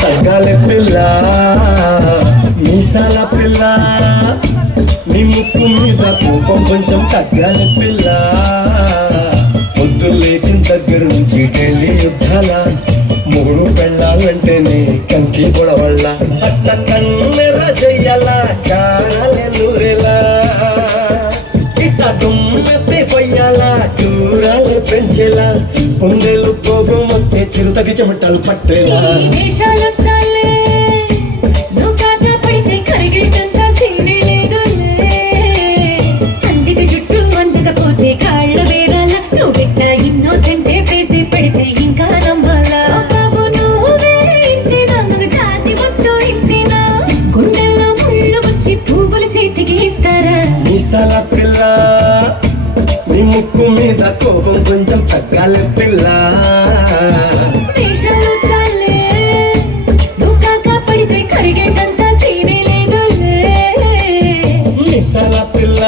తగ్గాలి పిల్ల మీసాల పిల్ల నీ ముక్కు మీద కోపం కొంచెం తగ్గాలి పిల్ల పొద్దు లేచిన దగ్గర నుంచి ఢిల్లీ యుద్ధాల మూడు పెళ్ళాలంటేనే కంకి గొడవళ్ళ పట్ట కన్నెర చెయ్యాల కారాలే నూరెలా ఇట్ట దుమ్మెత్తి పొయ్యాల కూరలు పెంచేలా కుందేలు కోపం వస్తే చిరుతకి చెమటలు పట్టేలా మీసాల పిల్ల నీ ముక్కు మీద కోపం కొంచెం తగ్గాలి పిల్ల మీసాల పిల్ల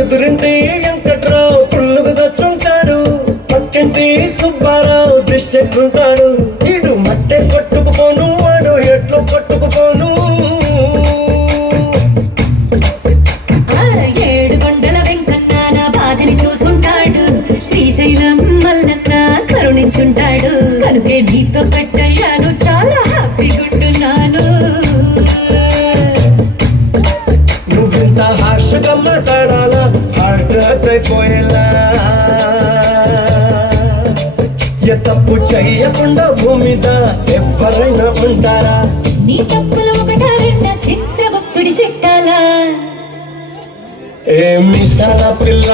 ఎదురింటి వెంకట్రావు పుల్లుకు తెచ్చుంటాడు పక్కింటి సుబ్బారావు దృష్టెట్లుంటాడు ఇడు మట్టె కొట్టుకుపోను వాడు ఎట్లు కొట్టుకుపోను ఏడు కొండల వెంకన్న నా బాధని చూసుంటాడు శ్రీశైలం మల్లన్న కరుణించుంటాడు కనుకే నీతో కట్టయ్యాను చాలా హ్యాపీగా ఉంటున్నాను నువ్వింత హార్షగా మాట్లాడాలా పోయేలా ఏ తప్పు చెయ్యకుండా భూమిద ఎవరైనా ఉంటారా నీ తప్పులు ఒకటా రెండా చిత్రభక్తుడి చెట్టాలా ఏ మీసాల పిల్ల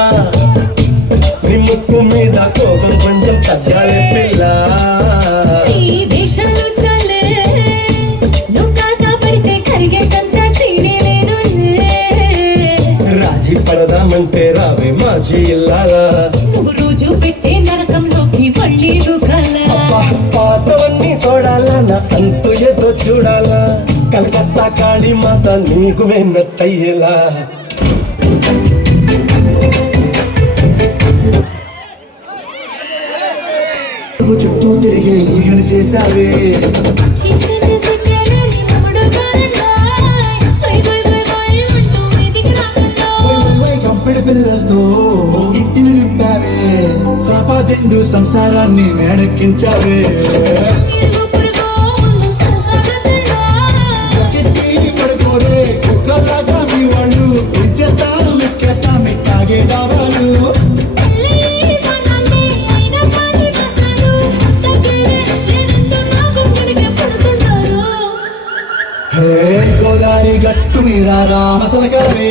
నీ ముక్కు మీద కోపం కొంచెం తగ్గాలి పిల్ల రాజీ పడదామంటే రావే మాజీ ఇల్లాలా నువ్వు రోజు పెట్టే నరకంలోకి మళ్ళీ పాతవన్నీ చూడాలా నా అంతు ఏదో చూడాలా కలకత్తా కాళీ మాత నీకు వెన్నట్టయ్యేలా చుట్టూ తిరిగే ఊహలు చేసావే కంపెడి పిల్లలతో ఇంటిని నింపావే సాపాదిండు సంసారాన్ని మేడెక్కించావే పడుకోరే కుక్కలాగా మీ వాళ్ళు ఇచ్చేస్తాం ఎక్కేస్తాం ఇట్టాగే డాబాలు గోదావరి గట్టు మీద రామసలకవే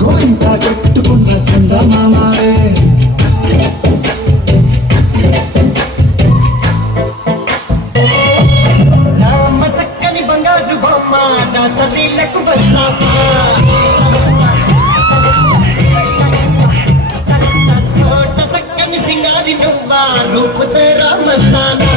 గోరింట కట్టుకున్న సందమామావే రామ చక్కని బంగారు బొమ్మ నా సలీలకు చక్కని సింగారి నువ్వా రూపుతే రామస్థానా